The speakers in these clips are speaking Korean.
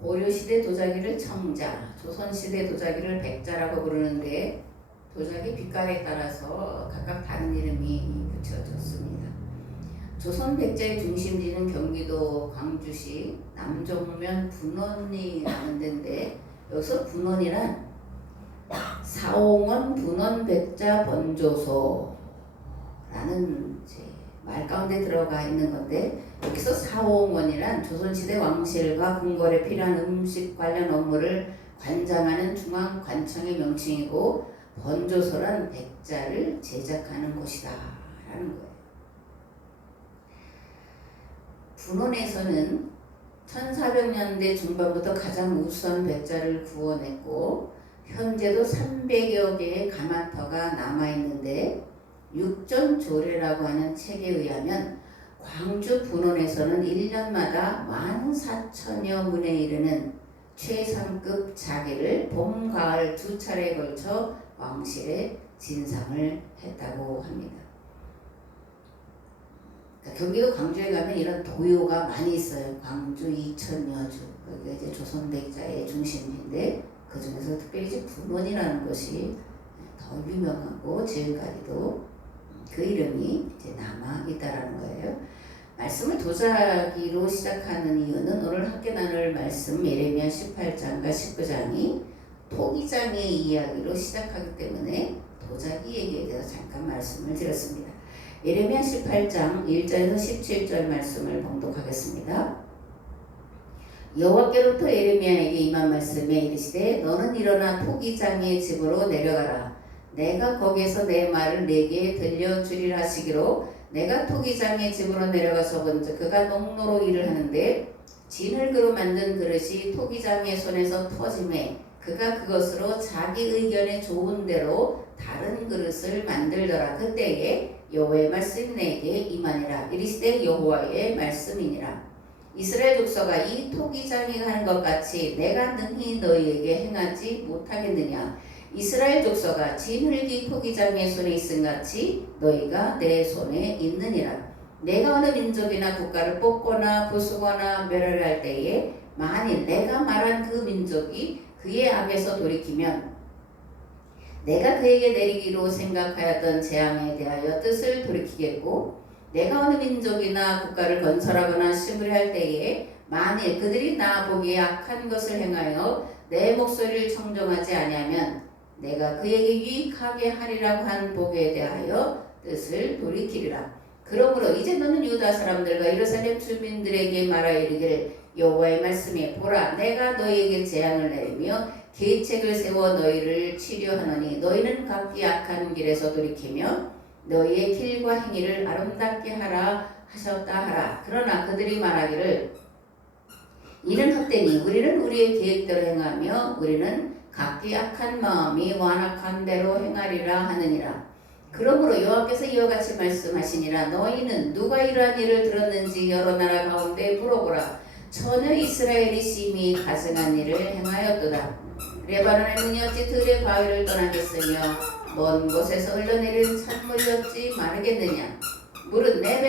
고려시대 도자기를 청자, 조선시대 도자기를 백자라고 부르는데 도자기 빛깔에 따라서 각각 다른 이름이 붙여졌습니다. 조선 백자의 중심지는 경기도 광주시 남정면 분원이라는 데인데 여기서 분원이란 사홍원 분원백자 번조소라는 말 가운데 들어가 있는 건데 여기서 사홍원이란 조선시대 왕실과 궁궐에 필요한 음식 관련 업무를 관장하는 중앙관청의 명칭이고 번조소란 백자를 제작하는 곳이다 라는 거예요. 분원에서는 1400년대 중반부터 가장 우수한 백자를 구워냈고 현재도 300여 개의 가마터가 남아있는데 육전조례라고 하는 책에 의하면 광주 분원에서는 1년마다 14,000여 문에 이르는 최상급 자기를 봄, 가을 두 차례에 걸쳐 왕실에 진상을 했다고 합니다. 그러니까 경기도 광주에 가면 이런 도요가 많이 있어요. 광주, 이천여주, 여기가 이제 조선 백자의 중심지인데 그 중에서 특별히 이제 분원이라는 것이 더 유명하고 지금까지도 그 이름이 이제 남아 있다라는 거예요. 말씀을 도자기로 시작하는 이유는 오늘 함께 나눌 말씀 예레미야 18장과 19장이 토기장의 이야기로 시작하기 때문에 도자기 얘기에 대해서 잠깐 말씀을 드렸습니다. 예레미야 18장 1절에서 17절 말씀을 봉독하겠습니다. 여호와께로부터 예레미야에게 임한 말씀에 이르시되 너는 일어나 토기장의 집으로 내려가라. 내가 거기에서 내 말을 내게 들려주리라 하시기로 내가 토기장의 집으로 내려가서 본즉 그가 농로로 일을 하는데 진흙으로 만든 그릇이 토기장의 손에서 터짐에 그가 그것으로 자기 의견에 좋은 대로 다른 그릇을 만들더라. 그때에 여호와의 말씀이 내게 임하니라. 이르시되 여호와의 말씀이니라. 이스라엘 족속아 이 토기장이가 하는 것 같이 내가 능히 너희에게 행하지 못하겠느냐. 이스라엘 족속아 진흙이 토기장의 손에 있음 같이 너희가 내 손에 있느니라. 내가 어느 민족이나 국가를 뽑거나 부수거나 멸하려 할 때에 만일 내가 말한 그 민족이 그의 악에서 돌이키면 내가 그에게 내리기로 생각하였던 재앙에 대하여 뜻을 돌이키겠고 내가 어느 민족이나 국가를 건설하거나 심으려 할 때에 만일 그들이 나 보기에 악한 것을 행하여 내 목소리를 청종하지 아니하면 내가 그에게 유익하게 하리라고 한 복에 대하여 뜻을 돌이키리라. 그러므로 이제 너는 유다 사람들과 예루살렘 주민들에게 말하여 이르기를 여호와의 말씀에 보라 내가 너희에게 재앙을 내리며 계책을 세워 너희를 치료하노니 너희는 각기 악한 길에서 돌이키며 너희의 길과 행위를 아름답게 하라 하셨다 하라. 그러나 그들이 말하기를 이는 헛되니 우리는 우리의 계획대로 행하며 우리는 각기 악한 마음이 완악한 대로 행하리라 하느니라. 그러므로 여호와께서 이와 같이 말씀하시니라. 너희는 누가 이러한 일을 들었는지 여러 나라 가운데 물어보라. 전혀 이스라엘이 심히 가증한 일을 행하였도다. 레바논의 문이 어찌 들의 바위를 떠나겠으며 먼 곳에서 흘러내리는 찬물이 어찌 마르겠느냐. 물은 내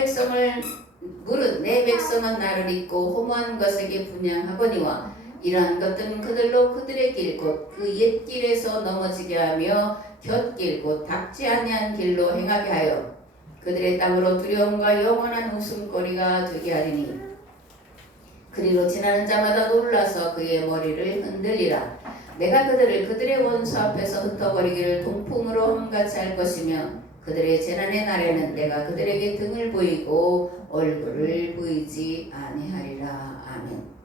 백성은 나를 잊고 허무한 것에게 분향하거니와 이러한 것들은 그들로 그들의 길 곧 그 옛길에서 넘어지게 하며 곁길 곧 닿지 아니한 길로 행하게 하여 그들의 땅으로 두려움과 영원한 웃음거리가 되게 하리니 그리로 지나는 자마다 놀라서 그의 머리를 흔들리라. 내가 그들의 원수 앞에서 흩어버리기를 동풍으로 험같이 할 것이며 그들의 재난의 날에는 내가 그들에게 등을 보이고 얼굴을 보이지 아니하리라. 아멘.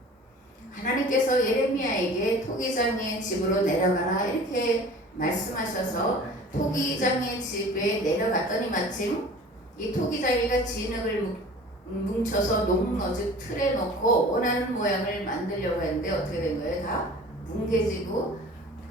하나님께서 예레미야에게 토기장의 집으로 내려가라 이렇게 말씀하셔서 토기장의 집에 내려갔더니 마침 이 토기장이가 진흙을 뭉쳐서 농로 즉 틀에 넣고 원하는 모양을 만들려고 했는데 어떻게 된 거예요? 다 뭉개지고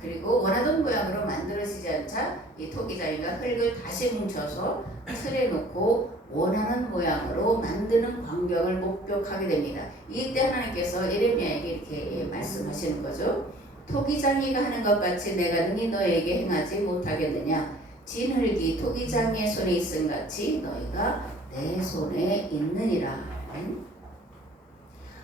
그리고 원하던 모양으로 만들어지지 않자 이 토기장이가 흙을 다시 뭉쳐서 틀에 놓고 원하는 모양으로 만드는 광경을 목격하게 됩니다. 이때 하나님께서 예레미야에게 이렇게 말씀하시는 거죠. 토기장이가 하는 것 같이 내가 능히 너에게 행하지 못하겠느냐. 진흙이 토기장이의 손에 있음 같이 너희가 내 손에 있느니라.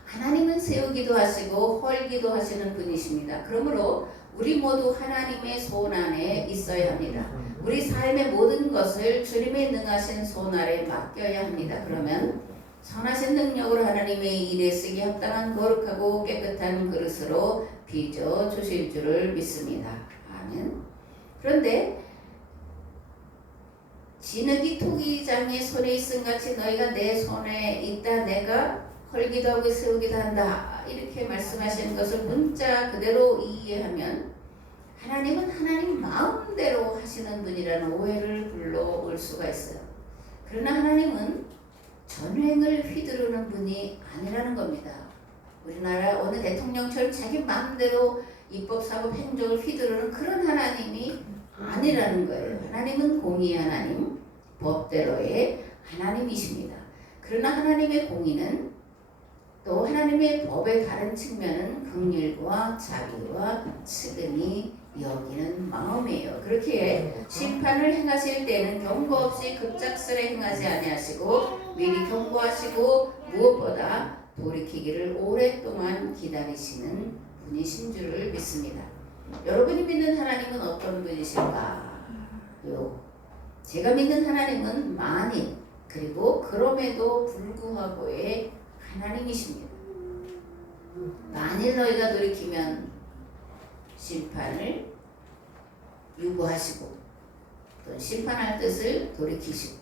하나님은 세우기도 하시고 헐기도 하시는 분이십니다. 그러므로 우리 모두 하나님의 손 안에 있어야 합니다. 우리 삶의 모든 것을 주님의 능하신 손 아래 맡겨야 합니다. 그러면 선하신 능력으로 하나님의 일에 쓰기 합당한 거룩하고 깨끗한 그릇으로 빚어 주실 줄을 믿습니다. 아멘. 그런데 진흙이 토기장의 손에 있음 같이 너희가 내 손에 있다. 내가 헐기도 하고 세우기도 한다. 이렇게 말씀하시는 것을 문자 그대로 이해하면 하나님은 하나님 마음대로 하시는 분이라는 오해를 불러올 수가 있어요. 그러나 하나님은 전횡을 휘두르는 분이 아니라는 겁니다. 우리나라 어느 대통령처럼 자기 마음대로 입법, 사법, 행정을 휘두르는 그런 하나님이 아니라는 거예요. 하나님은 공의의 하나님, 법대로의 하나님이십니다. 그러나 하나님의 공의는 또 하나님의 법의 다른 측면은 긍휼과 자비와 측은히 여기는 마음이에요. 그렇기에 심판을 행하실 때는 경고 없이 급작스레 행하지 아니하시고 미리 경고하시고 무엇보다 돌이키기를 오랫동안 기다리시는 분이신 줄을 믿습니다. 여러분이 믿는 하나님은 어떤 분이실까요? 제가 믿는 하나님은 만일 그리고 그럼에도 불구하고의 하나님이십니다. 만일 너희가 돌이키면 심판을 유보하시고 또 심판할 뜻을 돌이키시고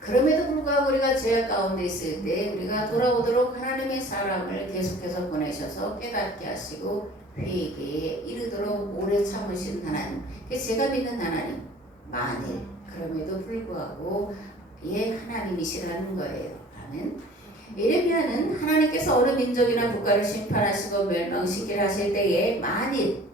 그럼에도 불구하고 우리가 죄악 가운데 있을 때 우리가 돌아오도록 하나님의 사람을 계속해서 보내셔서 깨닫게 하시고 회개에 이르도록 오래 참으신 하나님, 제가 믿는 하나님, 만일 그럼에도 불구하고 예 하나님이시라는 거예요. 아멘. 예레미야는 하나님께서 어느 민족이나 국가를 심판하시고 멸망시키려 하실 때에 만일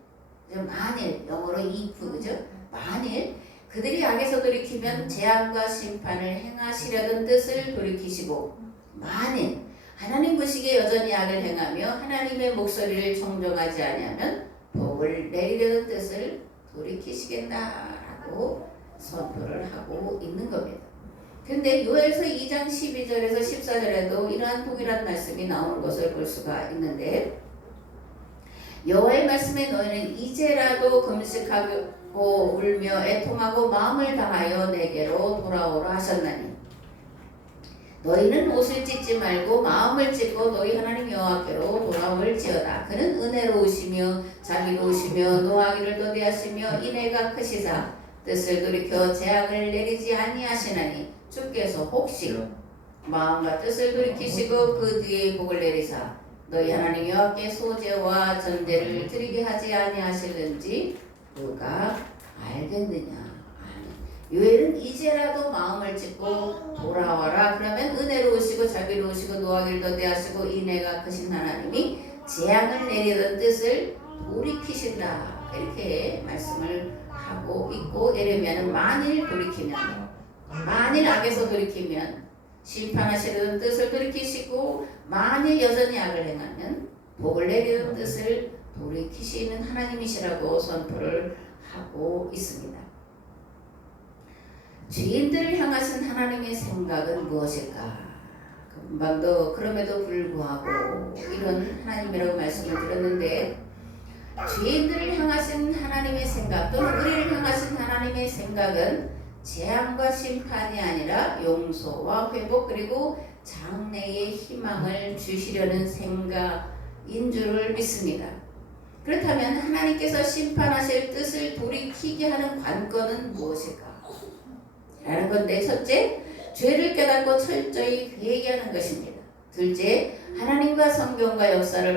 영어로 if 그죠? 만일 그들이 악에서 돌이키면 재앙과 심판을 행하시려던 뜻을 돌이키시고 만일 하나님 보시기에 여전히 악을 행하며 하나님의 목소리를 청종하지 아니하면 복을 내리려던 뜻을 돌이키시겠다라고 선포를 하고 있는 겁니다. 근데 요엘서 2장 12절에서 14절에도 이러한 동일한 말씀이 나오는 것을 볼 수가 있는데 여호와의 말씀에 너희는 이제라도 금식하고 울며 애통하고 마음을 다하여 내게로 돌아오라 하셨나니 너희는 옷을 찢지 말고 마음을 찢고 너희 하나님 여호와께로 돌아올지어다. 그는 은혜로우시며 자비로우시며 노하기를 더디하시며 인애가 크시사 뜻을 돌이켜 재앙을 내리지 아니하시나니 주께서 혹시 마음과 뜻을 돌이키시고 그 뒤에 복을 내리사 너희 하나님 여호와께 소제와 전제를 드리게 하지 아니하실는지 누가 알겠느냐. 요엘은 이제라도 마음을 찢고 돌아와라. 그러면 은혜로우시고 자비로우시고 노하기를 더디하시고 인애가 크신 하나님이 재앙을 내리던 뜻을 돌이키신다. 이렇게 말씀을 하고 있고 예레미야는 만일 돌이키면 만일 악에서 돌이키면 심판하시려던 뜻을 돌이키시고 만일 여전히 악을 행하면 복을 내리던 뜻을 돌이키시는 하나님이시라고 선포를 하고 있습니다. 죄인들을 향하신 하나님의 생각은 무엇일까? 금방도 그럼에도 불구하고 이런 하나님이라고 말씀을 드렸는데 죄인들을 향하신 하나님의 생각 또는 우리를 향하신 하나님의 생각은 재앙과 심판이 아니라 용서와 회복 그리고 장래의 희망을 주시려는 생각인 줄을 믿습니다. 그렇다면 하나님께서 심판하실 뜻을 돌이키게 하는 관건은 무엇일까? 라는 건데 첫째, 죄를 깨닫고 철저히 회개하는 것입니다. 둘째, 하나님과 성경과 역사를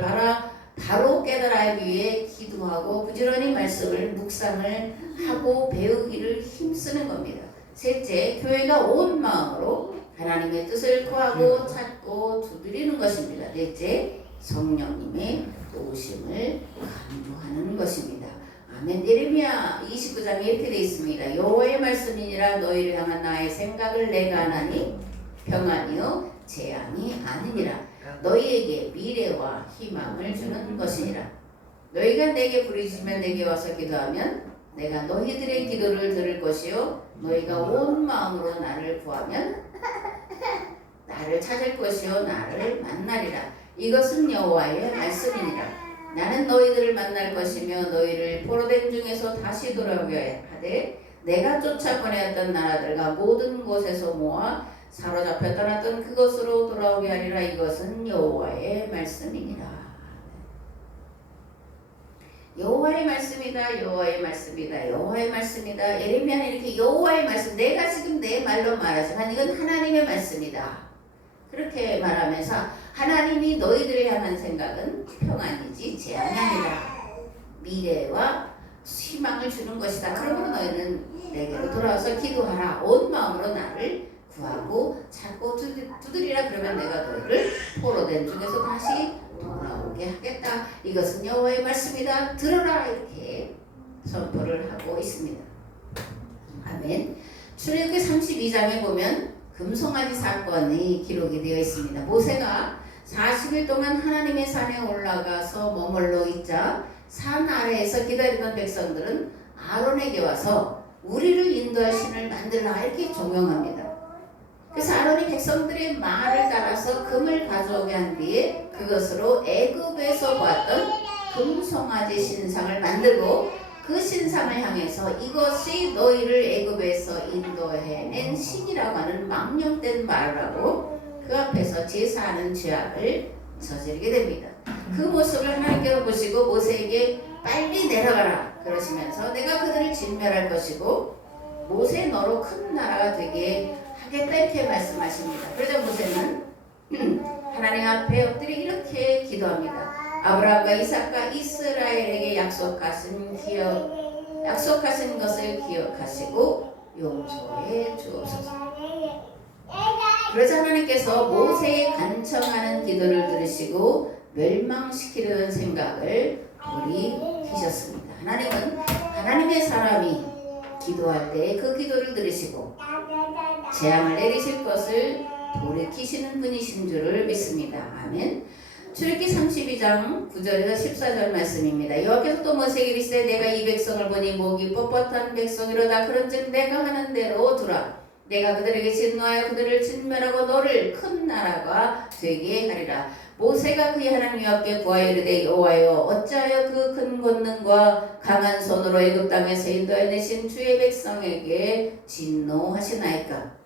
바로 깨달아야 위해 기도하고 부지런히 말씀을 묵상을 하고 배우기를 힘쓰는 겁니다. 셋째, 교회가 온 마음으로 하나님의 뜻을 구하고 찾고 두드리는 것입니다. 넷째, 성령님의 도우심을 간구하는 것입니다. 아멘. 예레미야 29장에 이렇게 되어 있습니다. 여호와의 말씀이니라 너희를 향한 나의 생각을 내가 하나니 평안이요 재앙이 아니니라. 너희에게 미래와 희망을 주는 것이니라. 너희가 내게 부르짖으면 내게 와서 기도하면 내가 너희들의 기도를 들을 것이요 너희가 온 마음으로 나를 구하면 나를 찾을 것이요 나를 만나리라. 이것은 여호와의 말씀이니라. 나는 너희들을 만날 것이며 너희를 포로된 중에서 다시 돌아오게 하되 내가 쫓아 보내었던 나라들과 모든 곳에서 모아 사로잡혀 떠났던 그것으로 돌아오게 하리라. 이것은 여호와의 말씀이니라. 여호와의 말씀이다. 여호와의 말씀이다. 여호와의 말씀이다. 예레미야는 이렇게 여호와의 말씀, 내가 지금 내 말로 말하지만 이건 하나님의 말씀이다. 그렇게 말하면서 하나님이 너희들을 향한 생각은 평안이지 재앙이 아니다. 미래와 희망을 주는 것이다. 그러므로 너희는 내게로 돌아와서 기도하라. 온 마음으로 나를 구하고 찾고 두드리라. 그러면 내가 너희를 포로된 중에서 다시 돌아오게 하겠다. 이것은 여호와의 말씀이다. 들어라. 이렇게 선포를 하고 있습니다. 아멘. 출애굽기 32장에 보면 금송아지 사건이 기록이 되어 있습니다. 모세가 40일 동안 하나님의 산에 올라가서 머물러 있자 산 아래에서 기다리던 백성들은 아론에게 와서 우리를 인도할 신을 만들라 이렇게 종용합니다. 그래서 아론이 백성들의 말을 따라서 금을 가져오게 한 뒤에 그것으로 애굽에서 보았던 금송아지 신상을 만들고 그 신상을 향해서 이것이 너희를 애굽에서 인도해낸 신이라고 하는 망령된 말을 하고 그 앞에서 제사하는 죄악을 저지르게 됩니다. 그 모습을 하나님께서 보시고 모세에게 빨리 내려가라 그러시면서 내가 그들을 진멸할 것이고 모세 너로 큰 나라가 되게 하겠다 이렇게 말씀하십니다. 그러자 모세는 하나님 앞에 엎드려 이렇게 기도합니다. 아브라함과 이삭과 이스라엘에게 약속하신 것을 기억하시고 용서해 주옵소서. 그러자 하나님께서 모세의 간청하는 기도를 들으시고 멸망시키려는 생각을 돌이키셨습니다. 하나님은 하나님의 사람이 기도할 때 그 기도를 들으시고 재앙을 내리실 것을 돌이키시는 분이신 줄을 믿습니다. 아멘. 출애굽기 32장 9절에서 14절 말씀입니다. 여호와께서 또 모세에게 이르시되 내가 이 백성을 보니 목이 뻣뻣한 백성이로다. 그런즉 내가 하는 대로 두라. 내가 그들에게 진노하여 그들을 진멸하고 너를 큰 나라가 되게 하리라. 모세가 그의 하나님 여호와께 구하여 이르되 여호와여 어찌하여 그 큰 권능과 강한 손으로 애굽 땅에서 인도해내신 주의 백성에게 진노하시나이까.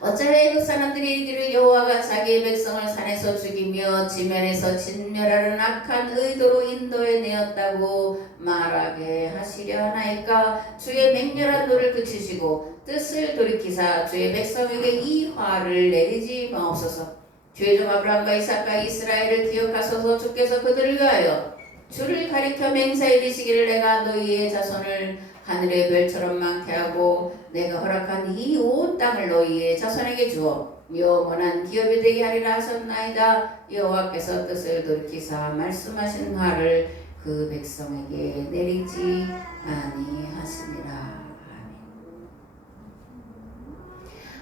어찌하여 애굽 사람들이 이르기를 여호와가 자기의 백성을 산에서 죽이며 지면에서 진멸하는 악한 의도로 인도해내었다고 말하게 하시려 하나이까. 주의 맹렬한 노를 그치시고 뜻을 돌이키사 주의 백성에게 이 화를 내리지 마옵소서. 주의 종 아브라함과 이삭과 이스라엘을 기억하소서. 주께서 그들을 위하여 주를 가리켜 맹세히 이르시기를 내가 너희의 자손을 하늘의 별처럼 많게 하고 내가 허락한 이 온 땅을 너희의 자손에게 주어 영원한 기업이 되게 하리라 하셨나이다. 여호와께서 뜻을 돌이키사 말씀하신 화를 그 백성에게 내리지 아니하시니라.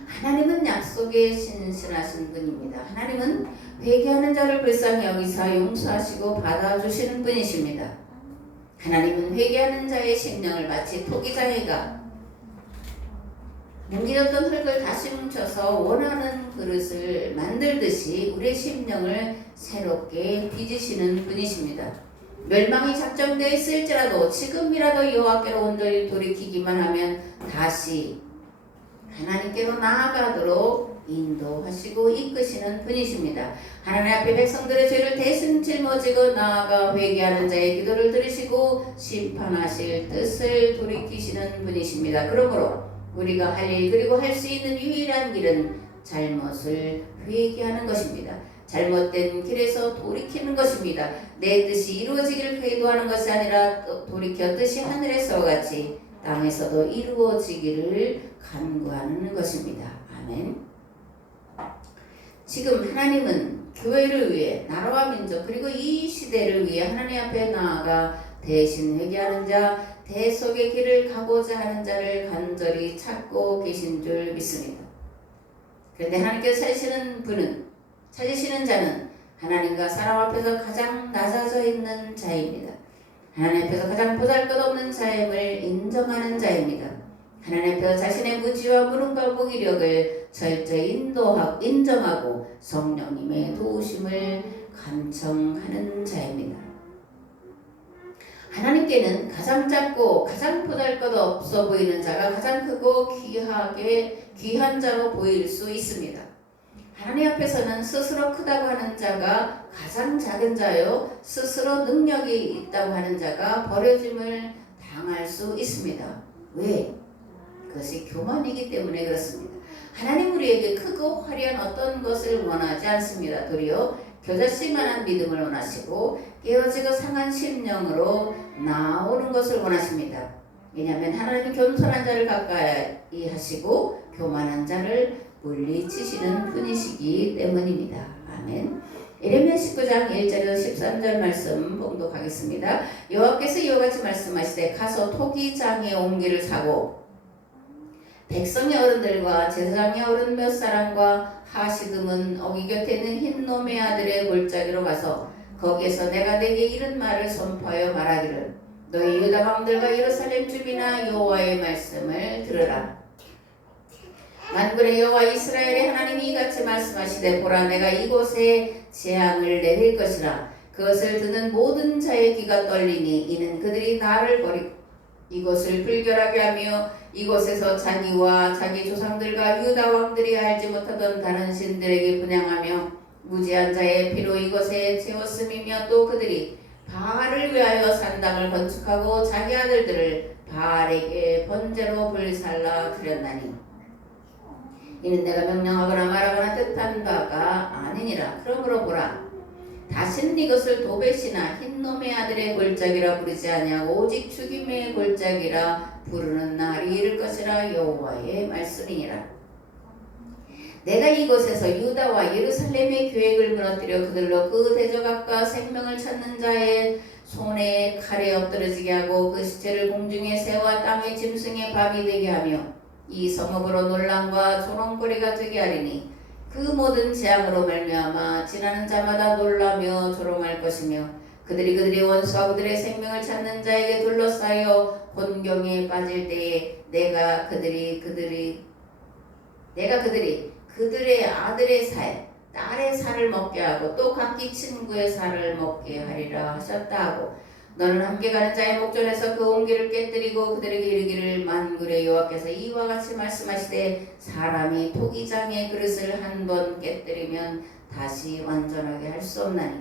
하나님은 약속에 신실하신 분입니다. 하나님은 회개하는 자를 불쌍히 여기사 용서하시고 받아주시는 분이십니다. 하나님은 회개하는 자의 심령을 마치 토기장이가 뭉개졌던 흙을 다시 뭉쳐서 원하는 그릇을 만들듯이 우리의 심령을 새롭게 빚으시는 분이십니다. 멸망이 작정되어 있을지라도 지금이라도 여호와께로 온전히 돌이키기만 하면 다시 하나님께로 나아가도록 인도하시고 이끄시는 분이십니다. 하나님 앞에 백성들의 죄를 대신 짊어지고 나아가 회개하는 자의 기도를 들으시고 심판하실 뜻을 돌이키시는 분이십니다. 그러므로 우리가 할 일 그리고 할 수 있는 유일한 길은 잘못을 회개하는 것입니다. 잘못된 길에서 돌이키는 것입니다. 내 뜻이 이루어지기를 기도하는 것이 아니라 돌이켜 뜻이 하늘에서 같이 땅에서도 이루어지기를 간구하는 것입니다. 아멘. 지금 하나님은 교회를 위해 나라와 민족 그리고 이 시대를 위해 하나님 앞에 나아가 대신 회개하는 자 대속의 길을 가고자 하는 자를 간절히 찾고 계신 줄 믿습니다. 그런데 하나님께서 찾으시는 자는 하나님과 사람 앞에서 가장 낮아져 있는 자입니다. 하나님 앞에서 가장 보잘것없는 자임을 인정하는 자입니다. 하나님 앞에서 자신의 무지와 무능과 무기력을 철저히 인정하고 성령님의 도우심을 간청하는 자입니다. 하나님께는 가장 작고 가장 보잘것없어 보이는 자가 가장 크고 귀한 자로 보일 수 있습니다. 하나님 앞에서는 스스로 크다고 하는 자가 가장 작은 자요, 스스로 능력이 있다고 하는 자가 버려짐을 당할 수 있습니다. 왜? 그것이 교만이기 때문에 그렇습니다. 하나님 우리에게 크고 화려한 어떤 것을 원하지 않습니다. 도리어 겨자씨만한 믿음을 원하시고 깨어지고 상한 심령으로 나오는 것을 원하십니다. 왜냐하면 하나님은 겸손한 자를 가까이 하시고 교만한 자를 물리치시는 분이시기 때문입니다. 아멘. 예레미야 19장 1절에서 13절 말씀 봉독하겠습니다. 여호와께서 이와 같이 말씀하시되 가서 토기장의 옹기를 사고 백성의 어른들과 제사장의 어른 몇 사람과 하시금은 어기 곁에 있는 흰놈의 아들의 골짜기로 가서 거기에서 내가 내게 이런 말을 선포하여 말하기를 너희 유다 왕들과 예루살렘 주민아 여호와의 말씀을 들으라. 만군의 여호와 이스라엘의 하나님이 이같이 말씀하시되 보라 내가 이곳에 재앙을 내릴 것이라. 그것을 듣는 모든 자의 귀가 떨리니 이는 그들이 나를 버리고 이곳을 불결하게 하며 이곳에서 자기와 자기 조상들과 유다 왕들이 알지 못하던 다른 신들에게 분향하며 무지한 자의 피로 이곳에 채웠음이며 또 그들이 바알을 위하여 산당을 건축하고 자기 아들들을 바알에게 번제로 불살라 드렸나니 이는 내가 명령하거나 말하거나 뜻한 바가 아니니라. 그러므로 보라 다시는 이것을 도벳이나 흰놈의 아들의 골짜기라 부르지 아니하고 오직 죽임의 골짜기라 부르는 날이 이를 것이라 여호와의 말씀이니라. 내가 이곳에서 유다와 예루살렘의 계획을 무너뜨려 그들로 그 대적악과 생명을 찾는 자의 손에 칼에 엎드러지게 하고 그 시체를 공중에 새와 땅의 짐승의 밥이 되게 하며 이 성읍으로 놀람과 조롱거리가 되게 하리니 그 모든 재앙으로 말미암아 지나는 자마다 놀라며 조롱할 것이며 그들이 원수와 그들의 생명을 찾는 자에게 둘러싸여 곤경에 빠질 때에 내가 그들의 아들의 살, 딸의 살을 먹게 하고 또 각기 친구의 살을 먹게 하리라 하셨다 하고 너는 함께 가는 자의 목전에서 그 옹기를 깨뜨리고 그들에게 이르기를 만군의 여호와께서 이와 같이 말씀하시되 사람이 토기장의 그릇을 한 번 깨뜨리면 다시 완전하게 할 수 없나니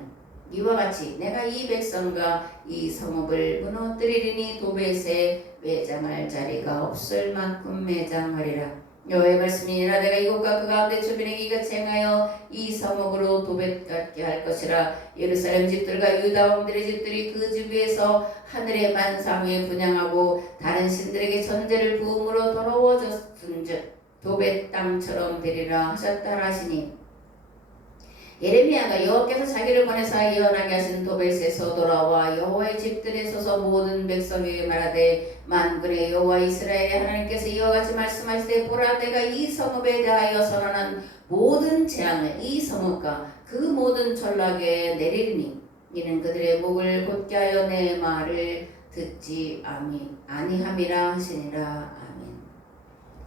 이와 같이 내가 이 백성과 이 성읍을 무너뜨리리니 도벳에 매장할 자리가 없을 만큼 매장하리라. 여호와의 말씀이니라. 내가 이곳과 그 가운데 주민에게 이같이 행하여 이 성읍으로 도벳 같게 할 것이라. 예루살렘 집들과 유다 왕들의 집들이 그 집 위에서 하늘의 만상에 분향하고 다른 신들에게 전제를 부음으로 더러워졌은즉 도벳 땅처럼 되리라 하셨다 하시니 예레미야가 여호와께서 자기를 보내사 예언하게 하신 도벳에서 돌아와 여호와의 집들에 서서 모든 백성에게 말하되 만군의 여호와 이스라엘의 하나님께서 이와 같이 말씀하시되 보라 내가 이 성읍에 대하여 선언한 모든 재앙을 이 성읍과 그 모든 전락에 내리리니 이는 그들의 목을 곧게 하여 내 말을 듣지 아니함이라 하시니라.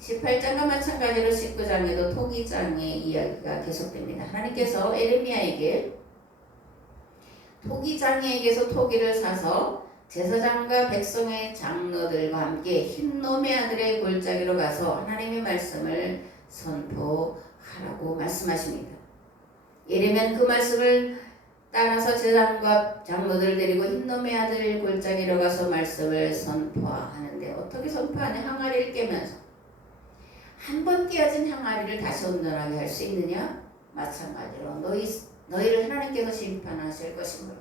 18장과 마찬가지로 19장에도 토기장의 이야기가 계속됩니다. 하나님께서 에레미야에게 토기장에게서 토기를 사서 제사장과 백성의 장로들과 함께 흰놈의 아들의 골짜기로 가서 하나님의 말씀을 선포하라고 말씀하십니다. 에레미야는 그 말씀을 따라서 제사장과 장로들을 데리고 흰놈의 아들 골짜기로 가서 말씀을 선포하는데 어떻게 선포하냐? 항아리를 깨면서 한 번 깨어진 항아리를 다시 온전하게 할 수 있느냐? 마찬가지로 너희를 하나님께서 심판하실 것이므로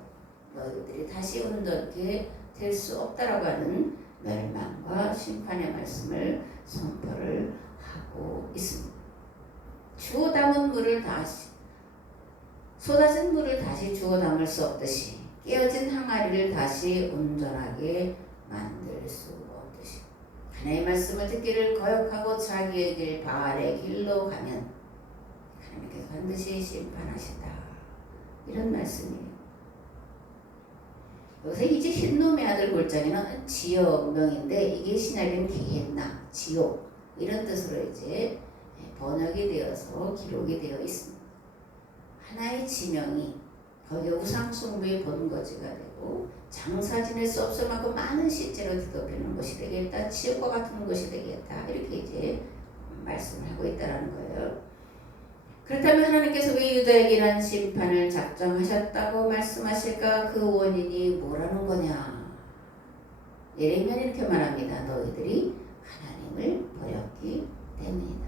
너희들이 다시 온전케 될 수 없다라고 하는 멸망과 심판의 말씀을 선포를 하고 있습니다. 주워 담은 물을 다시 쏟아진 물을 다시 주워 담을 수 없듯이 깨어진 항아리를 다시 온전하게 만들 수 없듯이 하나님의 말씀을 듣기를 거역하고 자기의 길 바알의 길로 가면 하나님께서 반드시 심판하신다. 이런 말씀이에요. 여기서 이제 흰놈의 아들 골짜기는 지역명인데 이게 시나리오는 게헨나, 지옥 이런 뜻으로 이제 번역이 되어서 기록이 되어 있습니다. 하나의 지명이 거기에 우상숭배의 본거지가 되고 장사지낼 수 없을 만큼 많은 시체로 뒤덮이는 곳이 되겠다. 지옥과 같은 곳이 되겠다. 이렇게 이제 말씀을 하고 있다는 거예요. 그렇다면 하나님께서 왜 유다에게 이러한 심판을 작정하셨다고 말씀하실까? 그 원인이 뭐라는 거냐? 예레미야는 이렇게 말합니다. 너희들이 하나님을 버렸기 때문이다.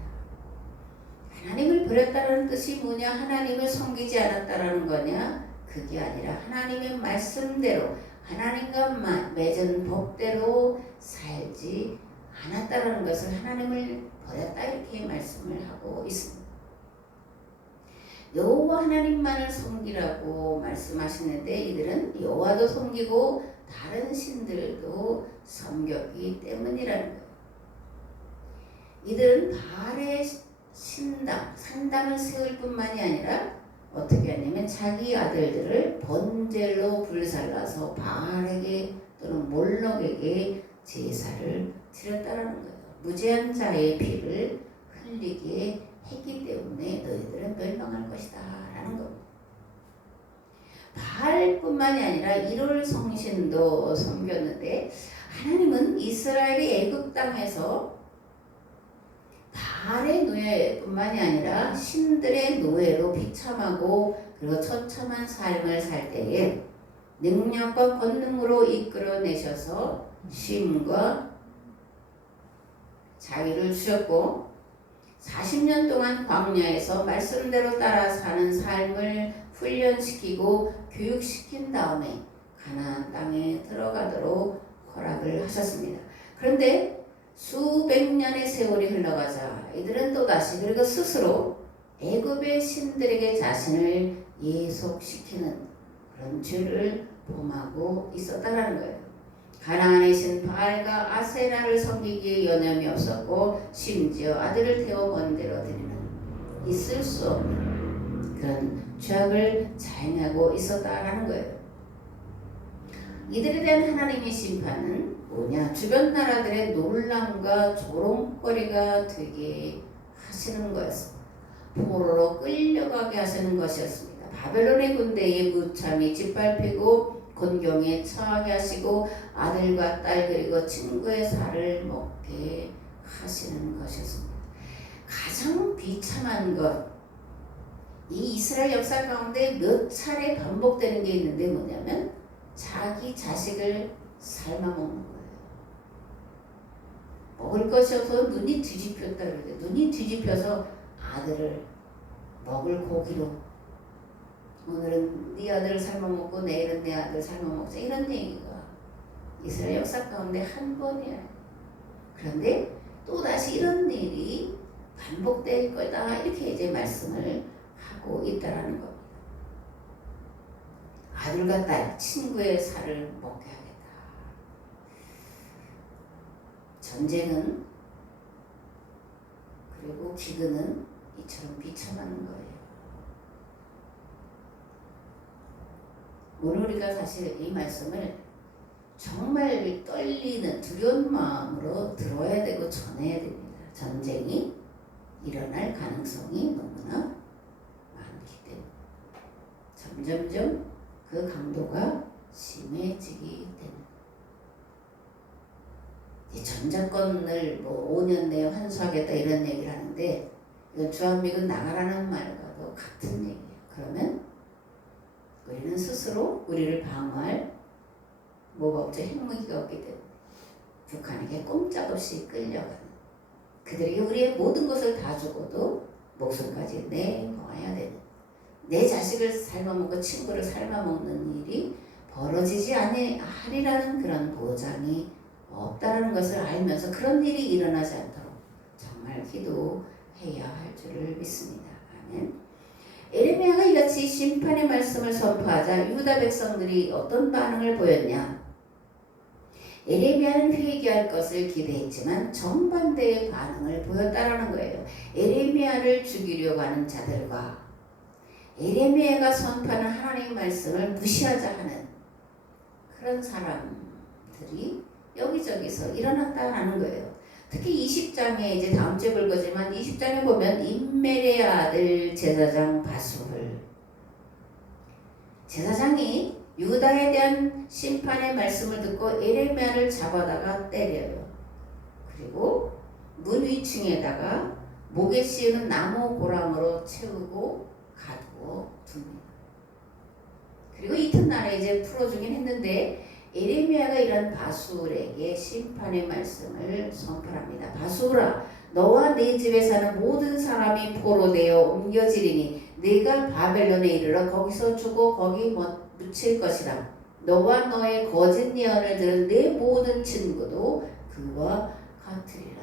하나님을 버렸다는 뜻이 뭐냐? 하나님을 섬기지 않았다라는 거냐? 그게 아니라 하나님의 말씀대로 하나님과 맺은 법대로 살지 않았다라는 것을 하나님을 버렸다 이렇게 말씀을 하고 있습니다. 여호와 하나님만을 섬기라고 말씀하시는데 이들은 여호와도 섬기고 다른 신들도 섬겼기 때문이라는 거예요. 이들은 바알의 산당을 세울 뿐만이 아니라 어떻게 하냐면 자기 아들들을 번제로 불살라서 바알에게 또는 몰록에게 제사를 드렸다라는 거예요. 무죄한 자의 피를 흘리게 했기 때문에 너희들은 멸망할 것이다 라는 겁니다. 바알뿐만이 아니라 일월 성신도 섬겼는데 하나님은 이스라엘이 애굽 땅에서 바알의 노예뿐만이 아니라 신들의 노예로 비참하고 그리고 처참한 삶을 살 때에 능력과 권능으로 이끌어내셔서 쉼과 자유를 주셨고 40년 동안 광야에서 말씀대로 따라 사는 삶을 훈련시키고 교육시킨 다음에 가나안 땅에 들어가도록 허락을 하셨습니다. 그런데 수백 년의 세월이 흘러가자 이들은 또다시 그리고 스스로 애굽의 신들에게 자신을 예속시키는 그런 죄를 범하고 있었다라는 거예요. 가나안의 신 바알과 아세라를 섬기기에 여념이 없었고 심지어 아들을 태워 번제로 드리는 있을 수 없는 그런 죄악을 자행하고 있었다라는 거예요. 이들에 대한 하나님의 심판은 뭐냐? 주변 나라들의 놀람과 조롱거리가 되게 하시는 거였습니다. 포로로 끌려가게 하시는 것이었습니다. 바벨론의 군대에 무참히 짓밟히고 곤경에 처하게 하시고 아들과 딸 그리고 친구의 살을 먹게 하시는 것이었습니다. 가장 비참한 것, 이 이스라엘 역사 가운데 몇 차례 반복되는 게 있는데 뭐냐면 자기 자식을 삶아먹는 거예요. 먹을 것이 없어서 눈이 뒤집혔다 그러죠. 눈이 뒤집혀서 아들을 먹을 고기로 오늘은 네 아들을 삶아먹고 내일은 내 아들 삶아먹자 이런 얘기가 이스라엘 역사 가운데 한 번이야. 그런데 또다시 이런 일이 반복될 거다 이렇게 이제 말씀을 하고 있다라는 겁니다. 아들과 딸, 친구의 살을 먹게 하겠다. 전쟁은 그리고 기근은 이처럼 비참한 거예요. 오늘 우리가 사실 이 말씀을 정말 떨리는 두려운 마음으로 들어야 되고 전해야 됩니다. 전쟁이 일어날 가능성이 너무나 많기 때문에 점점점 그 강도가 심해지기 때문에 이 전자권을 뭐 5년 내에 환수하겠다 이런 얘기를 하는데 이건 주한미군 나가라는 말과도 같은 얘기예요. 그러면 우리는 스스로 우리를 방어할 뭐가 없죠? 핵무기가 없기 때문에 북한에게 꼼짝없이 끌려가는 그들에게 우리의 모든 것을 다 주고도 목숨까지 내놓아야 되는 내 자식을 삶아먹고 친구를 삶아먹는 일이 벌어지지 아니하리라는 그런 보장이 없다는 것을 알면서 그런 일이 일어나지 않도록 정말 기도해야 할 줄을 믿습니다. 아멘. 에레미야가 이같이 심판의 말씀을 선포하자 유다 백성들이 어떤 반응을 보였냐? 에레미야는 회개할 것을 기대했지만 정반대의 반응을 보였다라는 거예요. 에레미야를 죽이려고 하는 자들과 에레미야가 선포하는 하나님의 말씀을 무시하자 하는 그런 사람들이 여기저기서 일어났다라는 거예요. 특히 20장에 이제 다음 주에 볼 거지만 20장에 보면 임멜의 아들 제사장 바수를, 제사장이 유다에 대한 심판의 말씀을 듣고 에레미야를 잡아다가 때려요. 그리고 문 위층에다가 목에 씌우는 나무 고랑으로 채우고 가두어 둡니다. 그리고 이튿날에 이제 풀어주긴 했는데 에레미야가 이런 바술에게 심판의 말씀을 선포합니다. 바술아, 너와 네 집에 사는 모든 사람이 포로되어 옮겨지리니 네가 바벨론에 이르러 거기서 죽어 거기 묻힐 것이라. 너와 너의 거짓 예언을 들은 네 모든 친구도 그와 같으리라.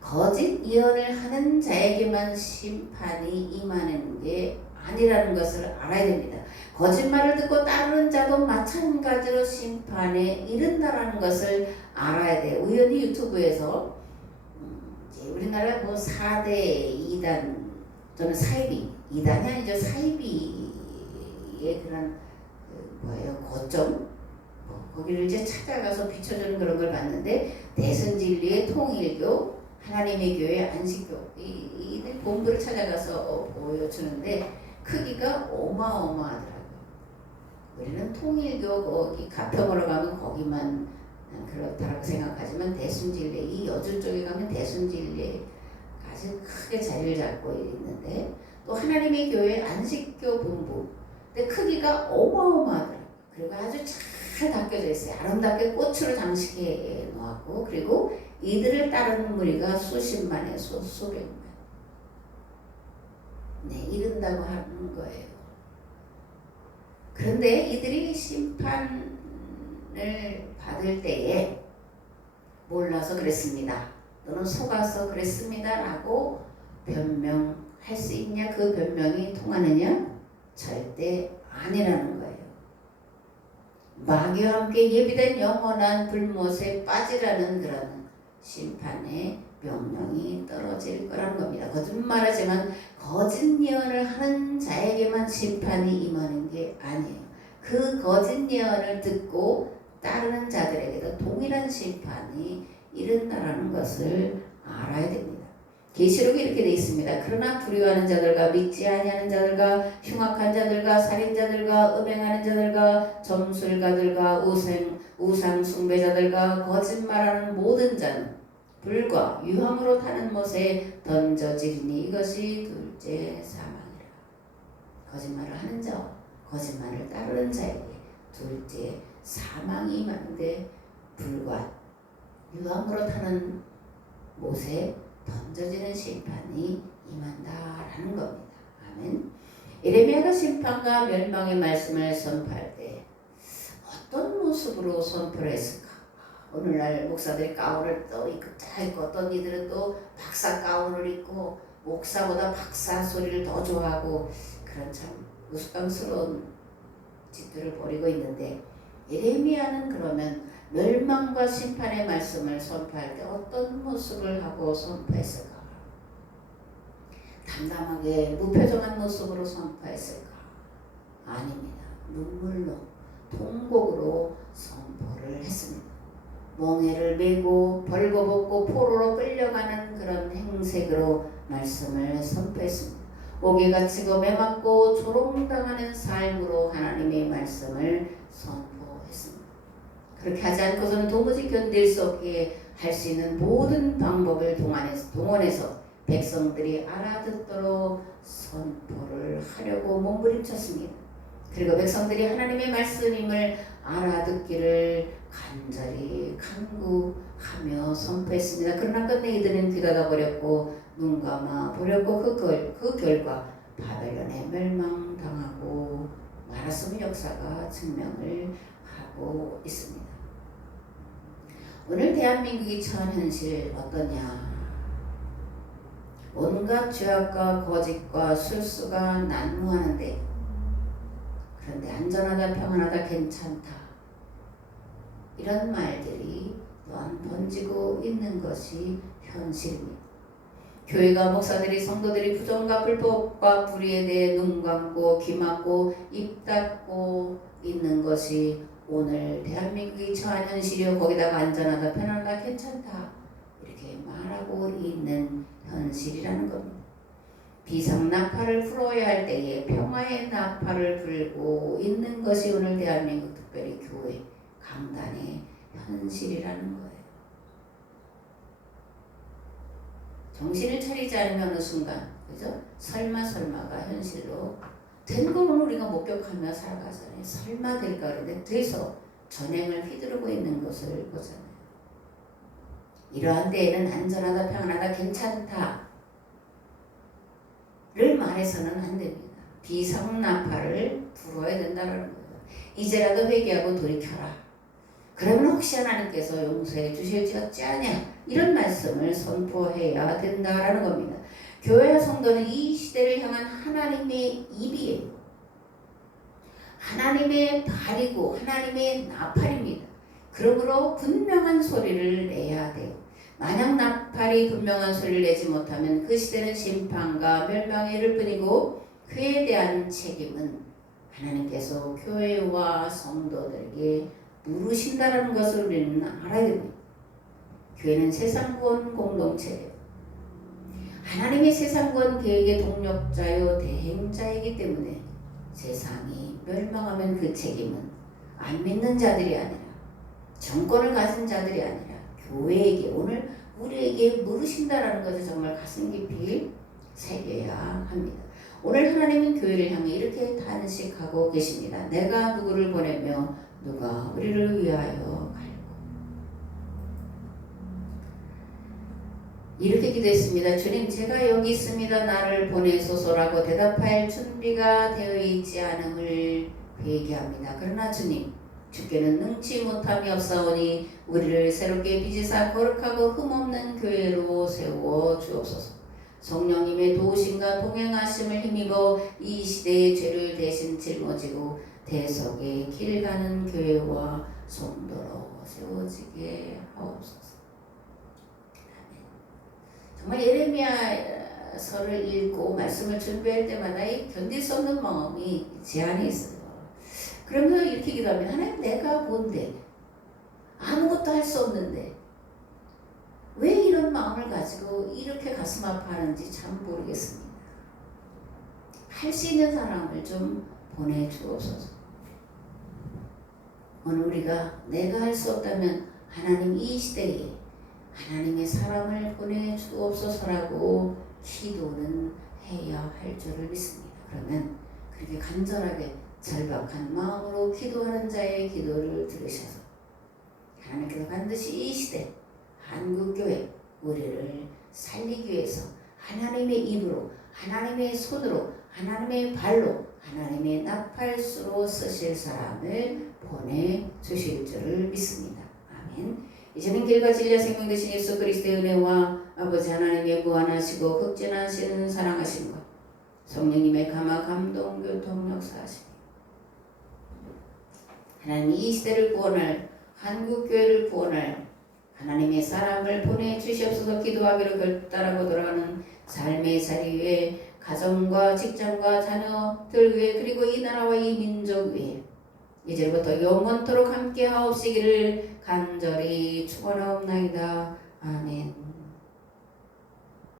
거짓 예언을 하는 자에게만 심판이 임하는 게 아니라는 것을 알아야 됩니다. 거짓말을 듣고 따르는 자도 마찬가지로 심판에 이른다라는 것을 알아야 돼요. 우연히 유튜브에서 우리나라 뭐 4대 2단, 저는 사이비, 2단이 아니죠. 사이비의 그런 거점, 거기를 이제 찾아가서 비춰주는 그런 걸 봤는데, 대승진리의 통일교, 하나님의 교회, 안식교, 이들 본부를 찾아가서 보여주는데 크기가 어마어마하더라고요. 우리는 통일교 거기 가평으로 가면 거기만 그렇다고 생각하지만 대순진리, 이 여주 쪽에 가면 대순진리 아주 크게 자리를 잡고 있는데, 또 하나님의 교회 안식교 본부, 근데 크기가 어마어마하더라고요. 그리고 아주 잘 닦여져 있어요. 아름답게 꽃으로 장식해 놓았고, 그리고 이들을 따르는 무리가 수십만에 수백만. 네, 이른다고 하는 거예요. 그런데 이들이 심판을 받을 때에 몰라서 그랬습니다, 또는 속아서 그랬습니다 라고 변명할 수 있냐? 그 변명이 통하느냐? 절대 아니라는 거예요. 마귀와 함께 예비된 영원한 불못에 빠지라는 그런 심판의 명령이 떨어질 거라는 겁니다. 거짓말하지만 거짓 예언을 하는 자에게만 심판이 임하는 게 아니에요. 그 거짓 예언을 듣고 따르는 자들에게도 동일한 심판이 이른다라는 것을 알아야 됩니다. 계시록에 이렇게 되어 있습니다. 그러나 불의하는 자들과 믿지 아니하는 자들과 흉악한 자들과 살인자들과 음행하는 자들과 점술가들과 우상 숭배자들과 거짓말하는 모든 자는 불과 유황으로 타는 못에 던져지리니 이것이 둘째 사망이라. 거짓말을 하는 자와 거짓말을 따르는 자에게 둘째 사망이 임하는데, 불과 유황으로 타는 못에 던져지는 심판이 임한다라는 겁니다. 아멘. 에레미야가 심판과 멸망의 말씀을 선포할 때 어떤 모습으로 선포를 했을까? 오늘날 목사들이 가운을 또 입고 어떤 이들은 또 박사 가운을 입고 목사보다 박사 소리를 더 좋아하고 그런 참 우스꽝스러운 짓들을 벌이고 있는데, 에레미야는 그러면 멸망과 심판의 말씀을 선포할 때 어떤 모습을 하고 선포했을까? 담담하게 무표정한 모습으로 선포했을까? 아닙니다. 눈물로 통곡으로 선포를 했습니다. 멍에를 메고 벌거벗고 포로로 끌려가는 그런 행색으로 말씀을 선포했습니다. 옥에 갇히고 매맞고 조롱당하는 삶으로 하나님의 말씀을 선포했습니다. 그렇게 하지 않고서는 도무지 견딜 수 없게 할 수 있는 모든 방법을 동원해서 백성들이 알아듣도록 선포를 하려고 몸부림쳤습니다. 그리고 백성들이 하나님의 말씀임을 알아듣기를 간절히 간구하며 선포했습니다. 그러나 끝내 이들은 귀 닫아버렸고 눈 감아버렸고 그 결과 바벨론에 멸망당하고 말았음의 역사가 증명을 하고 있습니다. 오늘 대한민국이 처한 현실 어떠냐? 온갖 죄악과 거짓과 술수가 난무하는데, 그런데 안전하다, 평안하다, 괜찮다, 이런 말들이 또한 번지고 있는 것이 현실입니다. 교회가 목사들이 성도들이 부정과 불법과 불의에 대해 눈 감고 귀 막고 입 닫고 있는 것이 오늘 대한민국이 처한 현실이요. 거기다가 안전하다, 편안하다, 괜찮다 이렇게 말하고 있는 현실이라는 겁니다. 비상나팔을 불어야 할 때에 평화의 나팔을 불고 있는 것이 오늘 대한민국 특별히 교회 강단의 현실이라는 거예요. 정신을 차리지 않으면 어느 순간, 그죠? 설마가 현실로 된 거는 우리가 목격하며 살아가잖아요. 설마 될까 그런데 돼서 전행을 휘두르고 있는 것을 보잖아요. 이러한 때에는 안전하다, 평안하다, 괜찮다 를 말해서는 안 됩니다. 비상나팔을 불어야 된다는 거예요. 이제라도 회개하고 돌이켜라. 그러면 혹시 하나님께서 용서해 주실지 어찌하냐 이런 말씀을 선포해야 된다라는 겁니다. 교회와 성도는 이 시대를 향한 하나님의 입이에요. 하나님의 발이고 하나님의 나팔입니다. 그러므로 분명한 소리를 내야 돼요. 만약 나팔이 분명한 소리를 내지 못하면 그 시대는 심판과 멸망에 이를 뿐이고 그에 대한 책임은 하나님께서 교회와 성도들에게 물으신다라는 것을 우리는 알아야 됩니다. 교회는 세상구원 공동체예요. 하나님의 세상구원 계획의 동력자요 대행자이기 때문에 세상이 멸망하면 그 책임은 안 믿는 자들이 아니라 정권을 가진 자들이 아니라 교회에게 오늘 우리에게 물으신다라는 것을 정말 가슴 깊이 새겨야 합니다. 오늘 하나님은 교회를 향해 이렇게 탄식하고 계십니다. 내가 누구를 보내며 누가 우리를 위하여 갈고. 이렇게 기도했습니다. 주님, 제가 여기 있습니다. 나를 보내소서라고 대답할 준비가 되어 있지 않음을 회개합니다. 그러나 주님, 주께는 능치 못함이 없사오니 우리를 새롭게 빚으사 거룩하고 흠없는 교회로 세워 주옵소서. 성령님의 도우심과 동행하심을 힘입어 이 시대의 죄를 대신 짊어지고 대속의 길 가는 교회와 성도로 세워지게 하옵소서. 정말 예레미야서를 읽고 말씀을 준비할 때마다 이 견딜 수 없는 마음이 제 안에 있어요. 그러면서 이렇게 기도하면 하나님 내가 뭔데 아무것도 할 수 없는데 왜 이런 마음을 가지고 이렇게 가슴 아파하는지 참 모르겠습니다. 할 수 있는 사람을 좀 보내주옵소서. 오늘 우리가 내가 할 수 없다면 하나님 이 시대에 하나님의 사람을 보내주옵소서라고 기도는 해야 할 줄을 믿습니다. 그러면 그렇게 간절하게 절박한 마음으로 기도하는 자의 기도를 들으셔서 하나님께서 반드시 이 시대 한국교회 우리를 살리기 위해서 하나님의 입으로 하나님의 손으로 하나님의 발로 하나님의 나팔수로 쓰실 사람을 보내주실 줄을 믿습니다. 아멘. 이제는 길과 진리와 생명 되신 예수 그리스도의 은혜와 아버지 하나님의 무한하시고 극진하신 사랑하심과 성령님의 감화 감동 교통 역사하심 하나님 이 시대를 구원할 한국교회를 구원할 하나님의 사람을 보내주시옵소서. 기도하기로 결단하고 돌아가는 삶의 자리 위에 가정과 직장과 자녀들 위에 그리고 이 나라와 이 민족 위에 이제부터 영원토록 함께 하옵시기를 간절히 축원하옵나이다. 아멘.